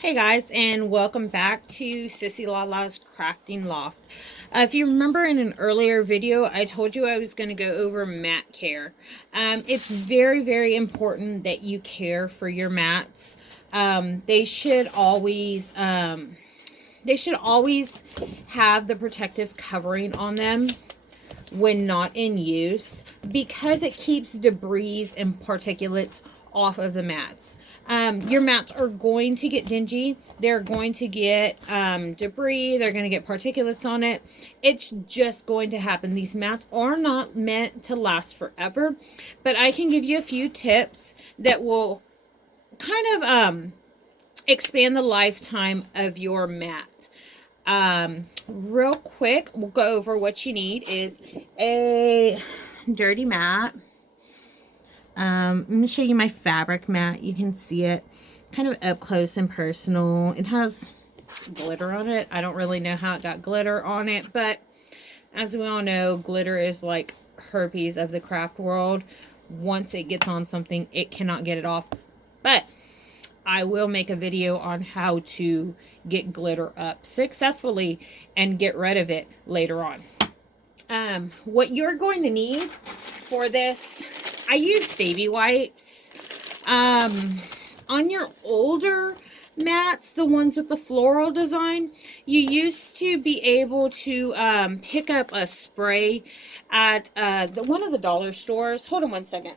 Hey guys, and welcome back to Sissy Lala's Crafting Loft. If you remember in an earlier video, I told you I was going to go over mat care. It's very, very important that you care for your mats. They should always have the protective covering on them when not in use because it keeps debris and particulates off of the mats. Your mats are going to get dingy. They're going to get debris. They're going to get particulates on it. It's just going to happen. These mats are not meant to last forever, but I can give you a few tips that will kind of expand the lifetime of your mat. Real quick, we'll go over what you need is a dirty mat. I'm going to show you my fabric mat. You can see it kind of up close and personal. It has glitter on it. I don't really know how it got glitter on it, but as we all know, glitter is like herpes of the craft world. Once it gets on something, it cannot get it off. But I will make a video on how to get glitter up successfully and get rid of it later on. What you're going to need for this, I use baby wipes. On your older mats, the ones with the floral design, you used to be able to pick up a spray at one of the dollar stores. Hold on one second.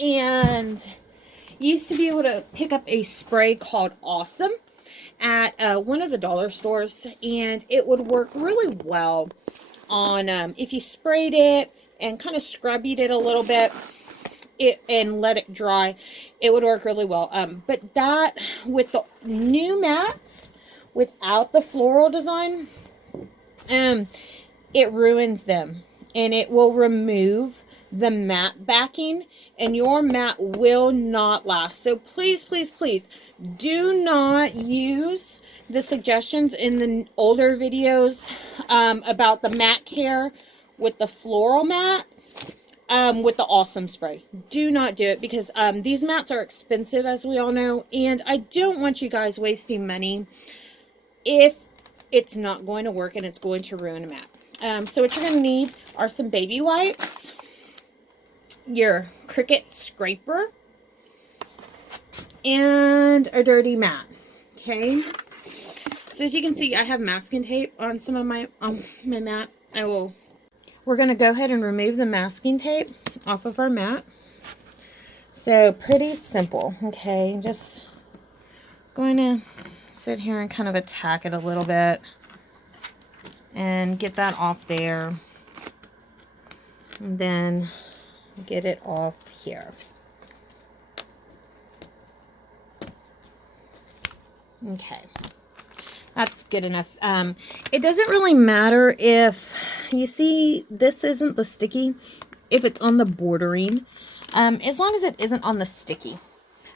And you used to be able to pick up a spray called Awesome at one of the dollar stores, and it would work really well on if you sprayed it and kind of scrubbied it a little bit and let it dry, it would work really well. But that with the new mats without the floral design, it ruins them, and it will remove the mat backing, and your mat will not last. So please, please, please do not use the suggestions in the older videos about the mat care with the floral mat with the Awesome spray. Do not do it because these mats are expensive, as we all know, and I don't want you guys wasting money if it's not going to work and it's going to ruin a mat. So what you're going to need are some baby wipes, your Cricut scraper, and a dirty mat. Okay, so as you can see, I have masking tape on some of my mat. We're going to go ahead and remove the masking tape off of our mat. So pretty simple. Okay, just going to sit here and kind of attack it a little bit and get that off there, and then get it off here. Okay, that's good enough. It doesn't really matter if you see this isn't the sticky, if it's on the bordering, as long as it isn't on the sticky,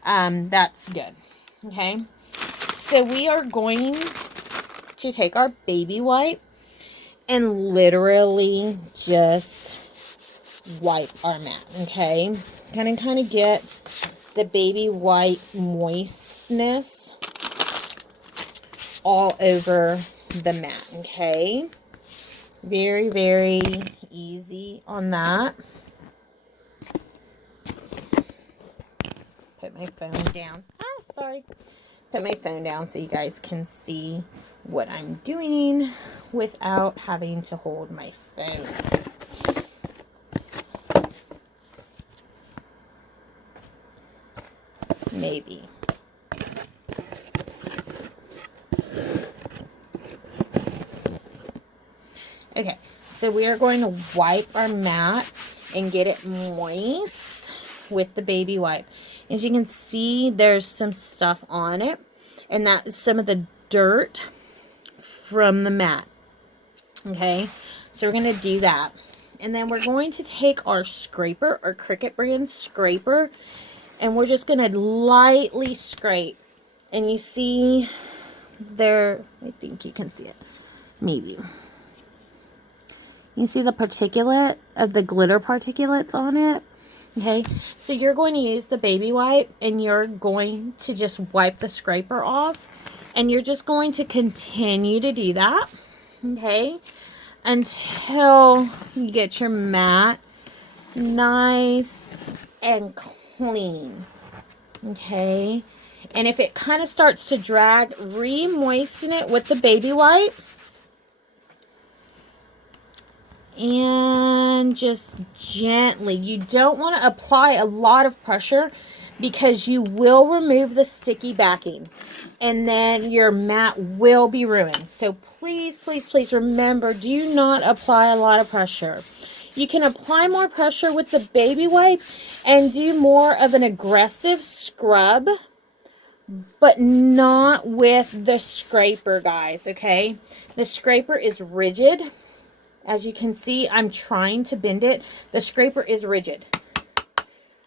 that's good. Okay, so we are going to take our baby wipe and literally just wipe our mat. Okay, kind of get the baby wipe moistness all over the mat. Okay, very, very easy on that. Put my phone down. Oh, sorry. Put my phone down so you guys can see what I'm doing without having to hold my phone. Maybe. Okay, so we are going to wipe our mat and get it moist with the baby wipe. As you can see, there's some stuff on it, and that is some of the dirt from the mat. Okay, so we're going to do that. And then we're going to take our scraper, our Cricut brand scraper, and we're just going to lightly scrape. And you see there, I think you can see it, maybe. You see the particulate of the glitter particulates on it? Okay, so you're going to use the baby wipe and you're going to just wipe the scraper off, and you're just going to continue to do that, okay, until you get your mat nice and clean. Okay, and if it kind of starts to drag, re-moisten it with the baby wipe and just gently. You don't want to apply a lot of pressure because you will remove the sticky backing and then your mat will be ruined. So please, please, please remember, do not apply a lot of pressure. You can apply more pressure with the baby wipe and do more of an aggressive scrub, but not with the scraper, guys, okay? The scraper is rigid. As you can see, I'm trying to bend it. The scraper is rigid,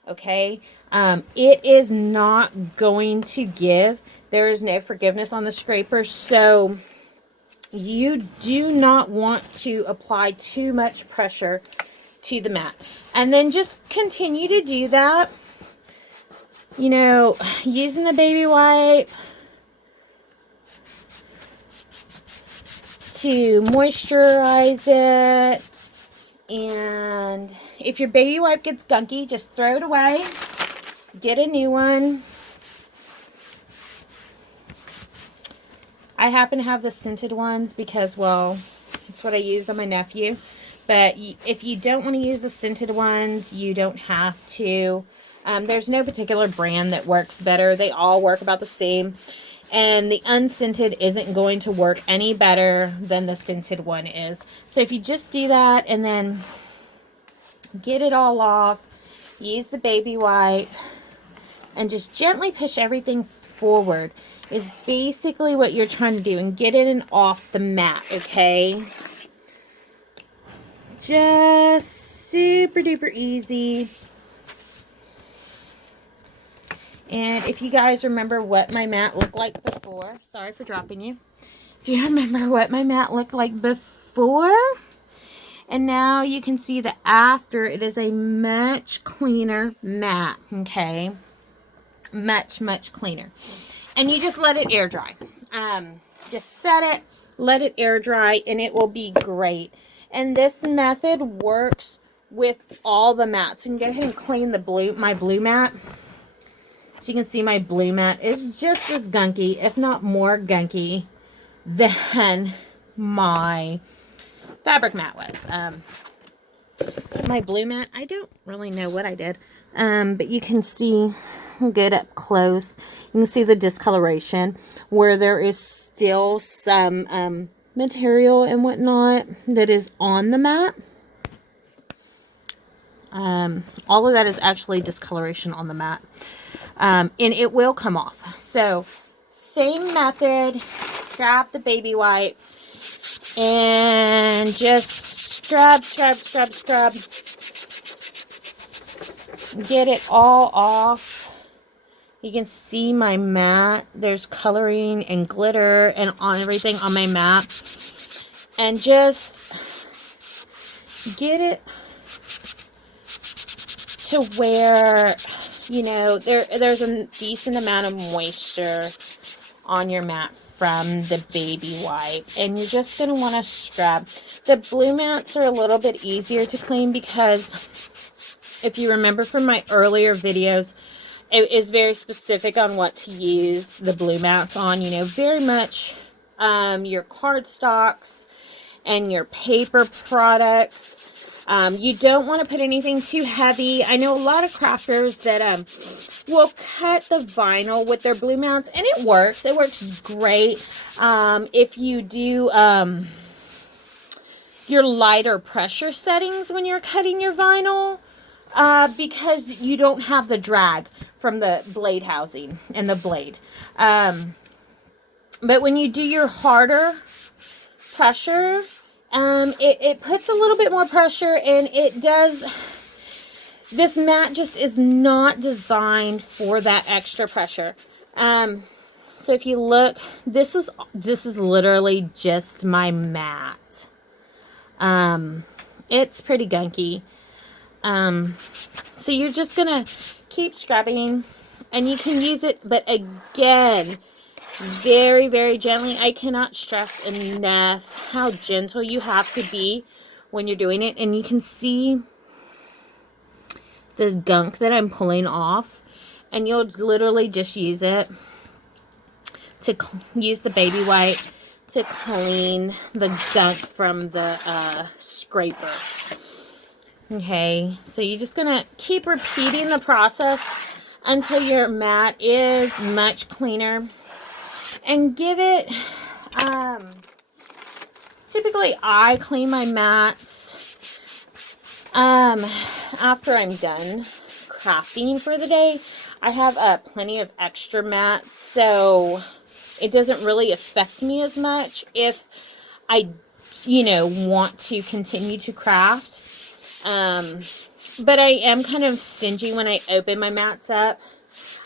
okay? It is not going to give. There is no forgiveness on the scraper, so you do not want to apply too much pressure to the mat. And then just continue to do that, you know, using the baby wipe to moisturize it. And if your baby wipe gets gunky, just throw it away, get a new one. I happen to have the scented ones because, well, it's what I use on my nephew. But if you don't want to use the scented ones, you don't have to. There's no particular brand that works better. They all work about the same. And the unscented isn't going to work any better than the scented one is. So if you just do that and then get it all off, use the baby wipe, and just gently push everything forward is basically what you're trying to do, and get it and off the mat, okay? Just super duper easy. And if you guys remember what my mat looked like before, sorry for dropping you. If you remember what my mat looked like before, and now you can see the after, it is a much cleaner mat, okay? Much, much cleaner. And you just let it air dry. Just set it, let it air dry, and it will be great. And this method works with all the mats. You can go ahead and clean my blue mat. So you can see my blue mat is just as gunky, if not more gunky, than my fabric mat was. My blue mat, I don't really know what I did. But you can see good up close. You can see the discoloration where there is still some material and whatnot that is on the mat. All of that is actually discoloration on the mat. And it will come off. So, same method. Grab the baby wipe and just scrub, scrub, scrub, scrub. Get it all off. You can see my mat. There's coloring and glitter and on everything on my mat. And just get it to where, you know, there's a decent amount of moisture on your mat from the baby wipe. And you're just going to want to scrub. The blue mats are a little bit easier to clean because if you remember from my earlier videos, it is very specific on what to use the blue mats on. You know, very much your cardstocks and your paper products. You don't want to put anything too heavy. I know a lot of crafters that will cut the vinyl with their blue mounts, and it works. It works great if you do your lighter pressure settings when you're cutting your vinyl, because you don't have the drag from the blade housing and the blade. But when you do your harder pressure, it puts a little bit more pressure, and it does. This mat just is not designed for that extra pressure. So if you look, this is literally just my mat. It's pretty gunky. So you're just gonna keep scrubbing, and you can use it, but again, very, very gently. I cannot stress enough how gentle you have to be when you're doing it. And you can see the gunk that I'm pulling off, and you'll literally just use it to use the baby wipe to clean the gunk from the scraper. Okay, so you're just gonna keep repeating the process until your mat is much cleaner, and give it, typically I clean my mats after I'm done crafting for the day. I have plenty of extra mats, so it doesn't really affect me as much if I, want to continue to craft. But I am kind of stingy when I open my mats up.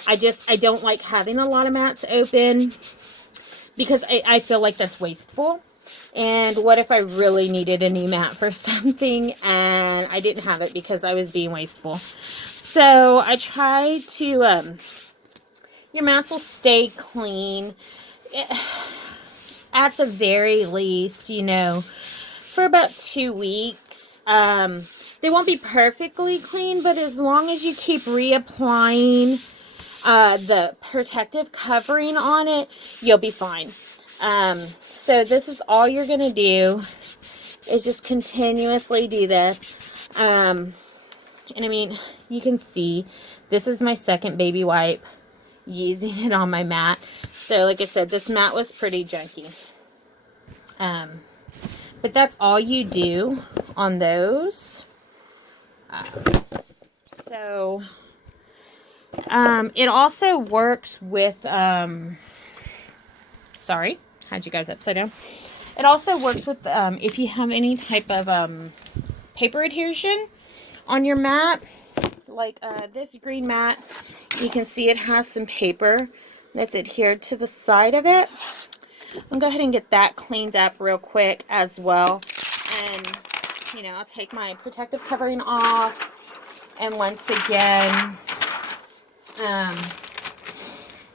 I don't like having a lot of mats open because I feel like that's wasteful. And what if I really needed a new mat for something and I didn't have it because I was being wasteful? So I try to, your mats will stay clean at the very least, for about 2 weeks. They won't be perfectly clean, but as long as you keep reapplying the protective covering on it, you'll be fine. So this is all you're going to do, is just continuously do this. And I mean, you can see this is my second baby wipe using it on my mat. So like I said, this mat was pretty junky. But that's all you do on those. It also works with, sorry, had you guys upside down. It also works with, if you have any type of, paper adhesion on your mat, like, this green mat, you can see it has some paper that's adhered to the side of it. I'll go ahead and get that cleaned up real quick as well. And, I'll take my protective covering off. And once again,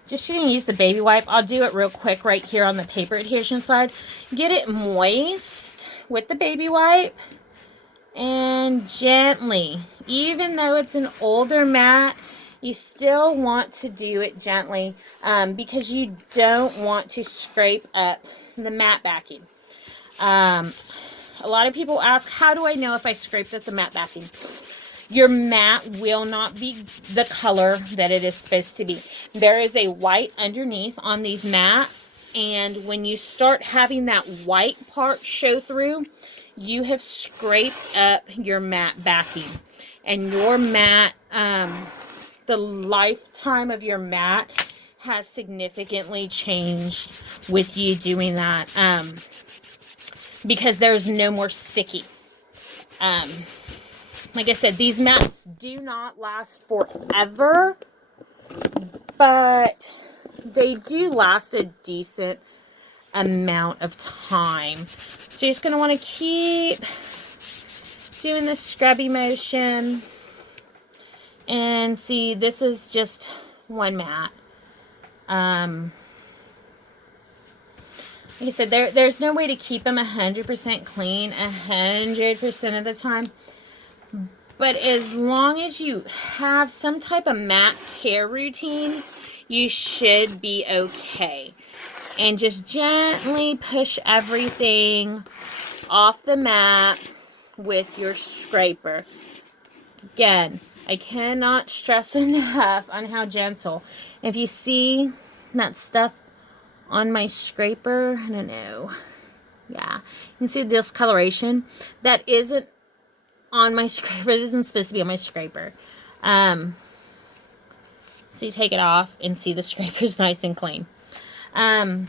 just going to use the baby wipe. I'll do it real quick right here on the paper adhesion side. Get it moist with the baby wipe. And gently, even though it's an older mat, you still want to do it gently because you don't want to scrape up the mat backing. A lot of people ask, how do I know if I scraped up the mat backing? Your mat will not be the color that it is supposed to be. There is a white underneath on these mats, and when you start having that white part show through, you have scraped up your mat backing. And your mat, the lifetime of your mat has significantly changed with you doing that, because there's no more sticky. Like I said, these mats do not last forever, but they do last a decent amount of time. So you're just going to want to keep doing the scrubby motion. And see, this is just one mat. Like I said, there's no way to keep them 100% clean 100% of the time. But as long as you have some type of mat care routine, you should be okay. And just gently push everything off the mat with your scraper. Again, I cannot stress enough on how gentle. If you see that stuff on my scraper, I don't know. Yeah, you can see the discoloration. That isn't on my scraper. It isn't supposed to be on my scraper. So you take it off and see the scraper's nice and clean. And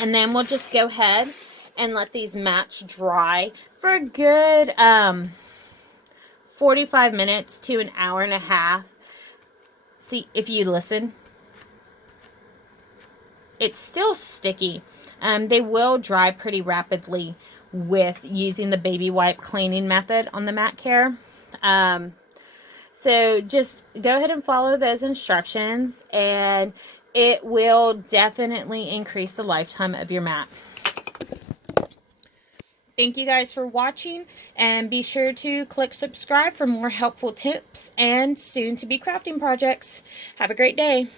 then we'll just go ahead and let these mats dry for a good 45 minutes to an hour and a half. See, if you listen, it's still sticky. They will dry pretty rapidly with using the baby wipe cleaning method on the mat care. So just go ahead and follow those instructions, and it will definitely increase the lifetime of your mat. Thank you guys for watching, and be sure to click subscribe for more helpful tips and soon to be crafting projects. Have a great day.